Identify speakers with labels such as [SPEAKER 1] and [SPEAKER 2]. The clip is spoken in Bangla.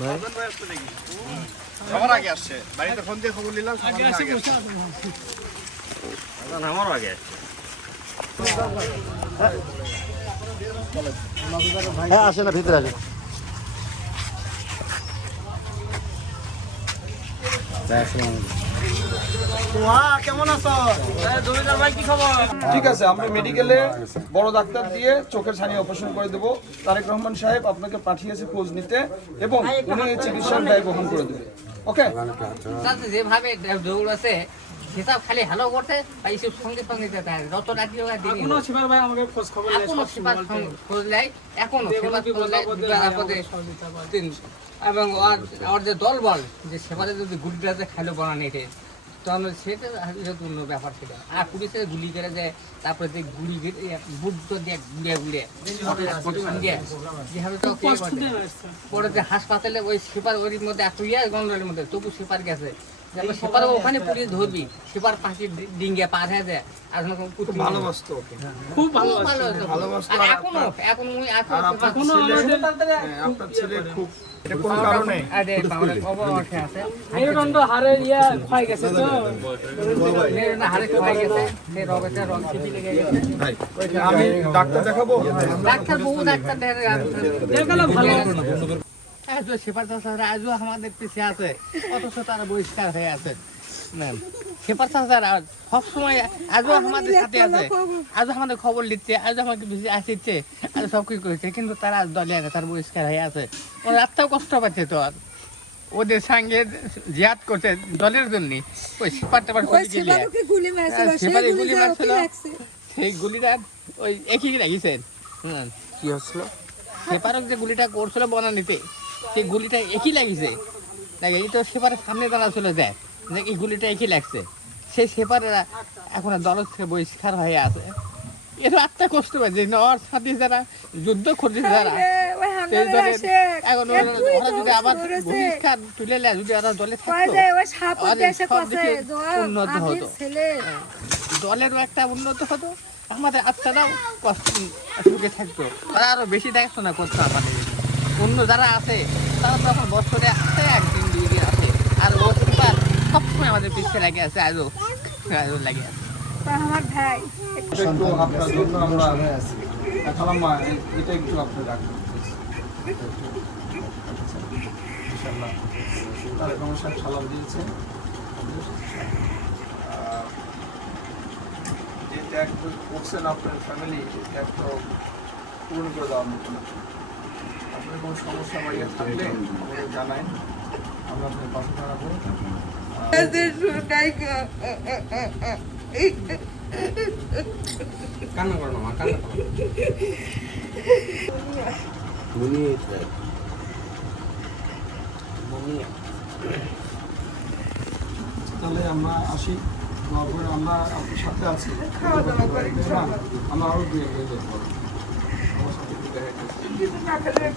[SPEAKER 1] ভাই।
[SPEAKER 2] সবার আগে আসছে। বাড়িতে ফোন দিয়ে খবর নিলাম আগে আসছে।
[SPEAKER 3] আমারও আগে
[SPEAKER 1] হ্যাঁ আসে না ভিতরে আসে।
[SPEAKER 2] কেমন আছো?
[SPEAKER 3] জমিদার ভাই কি খবর?
[SPEAKER 4] ঠিক আছে আমরা মেডিকেলে বড় ডাক্তার দিয়ে চোখের ছানি অপারেশন করে দেবো। তারেক রহমান সাহেব আপনাকে পাঠিয়েছে খোঁজ নিতে এবং উনি এই চিকিৎসার ব্যয় বহন করে দেবে। ওকে
[SPEAKER 5] যেভাবে দৌড়াছে হিসাব খালি হ্যালো করতে বা এইসব সঙ্গে সঙ্গে যেতে হয়। যত রাত্রি ওরা দিনই
[SPEAKER 6] এখনও শিবার ভাই আমাকে খোঁজ খবর দেয়
[SPEAKER 5] এখনও
[SPEAKER 6] সব
[SPEAKER 5] খোঁজ নেয় এখনও সেবার খোঁজ নেয়
[SPEAKER 6] বিপদে
[SPEAKER 5] বিপদ আপদে
[SPEAKER 6] সহযোগিতা করে।
[SPEAKER 5] দিন এবং ওর ওর যে দল বল যে সেবারে যদি গুলিটাতে খাইলো বনা তখন সেটা অন্য ব্যাপার ছিল। আর পুলিশে গুলি করে দেয় তারপরে যে গুলি বুট দিয়ে তো
[SPEAKER 6] দিয়ে আসছে।
[SPEAKER 5] পরে যে হাসপাতালে ওই সেপার ওর মধ্যে এত ইয়ে গন্ডলের মধ্যে তবু সেপার গেছে। সেপার ওখানে পুলিশ ধরবি সেপার পাখি ডিঙ্গে পার হয়ে যায় আর
[SPEAKER 4] ভালোবাসতো
[SPEAKER 6] খুব ভালো
[SPEAKER 5] খুব ভালো হতো।
[SPEAKER 4] ভালোবাসতো
[SPEAKER 5] আর
[SPEAKER 4] আর
[SPEAKER 5] এখনও এখন মুই এখনও
[SPEAKER 4] আপনার ছেলে
[SPEAKER 6] আমাদের
[SPEAKER 4] হ্যাঁ, আপনার ছেলে খুব এটা কোনো কারণে।
[SPEAKER 5] আরে বাবারে খবর আছে।
[SPEAKER 6] মেরুদণ্ড হারে ইয়া ক্ষয় গেছে তো।
[SPEAKER 5] মেরুদণ্ড হাড়ে ক্ষয় গেছে। সেই রগেতে রগ চিপি লেগে গেছে।
[SPEAKER 4] আমি ডাক্তার দেখাবো?
[SPEAKER 5] ডাক্তার বহু ডাক্তার
[SPEAKER 6] ভালো।
[SPEAKER 5] আজও সেপার চাষারা আজও আমাদের পিছিয়ে আছে। অথচ তারা বহিষ্কার হয়ে আছে। ম্যাম সেপার চাষারা সবসময় আজও আমাদের সাথে আছে। আজও আমাদের খবর নিচ্ছে আজও আমাকে বেশি আসিচ্ছে আজ সব কিছু করছে কিন্তু তারা আজ দলে আছে তার বহিষ্কার হয়ে আছে। ওর আত্মাও কষ্ট পাচ্ছে তো আর। ওদের সঙ্গে জিয়াদ করছে দলের জন্য। ওই সেপার টেপার
[SPEAKER 7] গুলি মারছিল
[SPEAKER 5] হ্যাঁ,
[SPEAKER 7] সেই
[SPEAKER 5] গুলিটা ওই একই হুম।
[SPEAKER 1] কি হচ্ছিল?
[SPEAKER 5] সেপারক যে গুলিটা করছিল বনানিতে সেই গুলিটা একই লাগিছে। লাগে এই তো সেপারের সামনে দাঁড়া চলে যায়। যে এই গুলিটা একই লাগছে। সেই সেপারেরা এখন দল থেকে বহিষ্কার হয়ে আছে। এর আত্মা কষ্ট পাচ্ছে নর সাথে যারা যুদ্ধ করছে যারা
[SPEAKER 7] আরে, ওই
[SPEAKER 5] সেই
[SPEAKER 7] হাঙ্গারের
[SPEAKER 5] দলের
[SPEAKER 7] আসে,
[SPEAKER 5] এখন ওরা যদি আবার বহিষ্কার তুলে নেয় যদি ওরা দলে থাকতো
[SPEAKER 7] যে ওই সাপের
[SPEAKER 5] আরে
[SPEAKER 7] দেশে
[SPEAKER 5] সব
[SPEAKER 7] কষে,
[SPEAKER 5] দিকে
[SPEAKER 7] দোয়া,
[SPEAKER 5] উন্নত হতো। দলেরও একটা উন্নত হতো আমাদের আত্মাটাও কষ্ট সুখে থাকতো। তারা আরও বেশি দেখাশোনা করতো আমাদের। অন্য যারা আছে তারা তখন বছরে আছে একদিন দুই দিন আছে আর ও সুপার সবসময় আমাদের পিছিয়ে লাগে আছে আজও আজও লাগে আছে।
[SPEAKER 7] আমার ভাই
[SPEAKER 4] একটু আপনার জন্য আমরা খালাম্মা এ- এটা একটু আপনি রাখবেন ইনশাআল্লাহ। তারেক রহমান সাহেব সালাম দিয়েছে আহ, যে ত্যাগ করছেন আপনার ফ্যামিলি ত্যাগ তো পূরণ করে দেওয়ার মতো। আপনার কোনো সমস্যা বাড়িয়ে থাকলে আমাদের জানাই আমরা আপনার পাশে দাঁড়াবো।
[SPEAKER 3] কান্না করো না কান্না করো।
[SPEAKER 4] তাহলে আমরা আসি তারপরে আমরা আপনার সাথে আছি। আমরা আরও দুই এক দিন দেখব আমার সাথে দেখা করছি।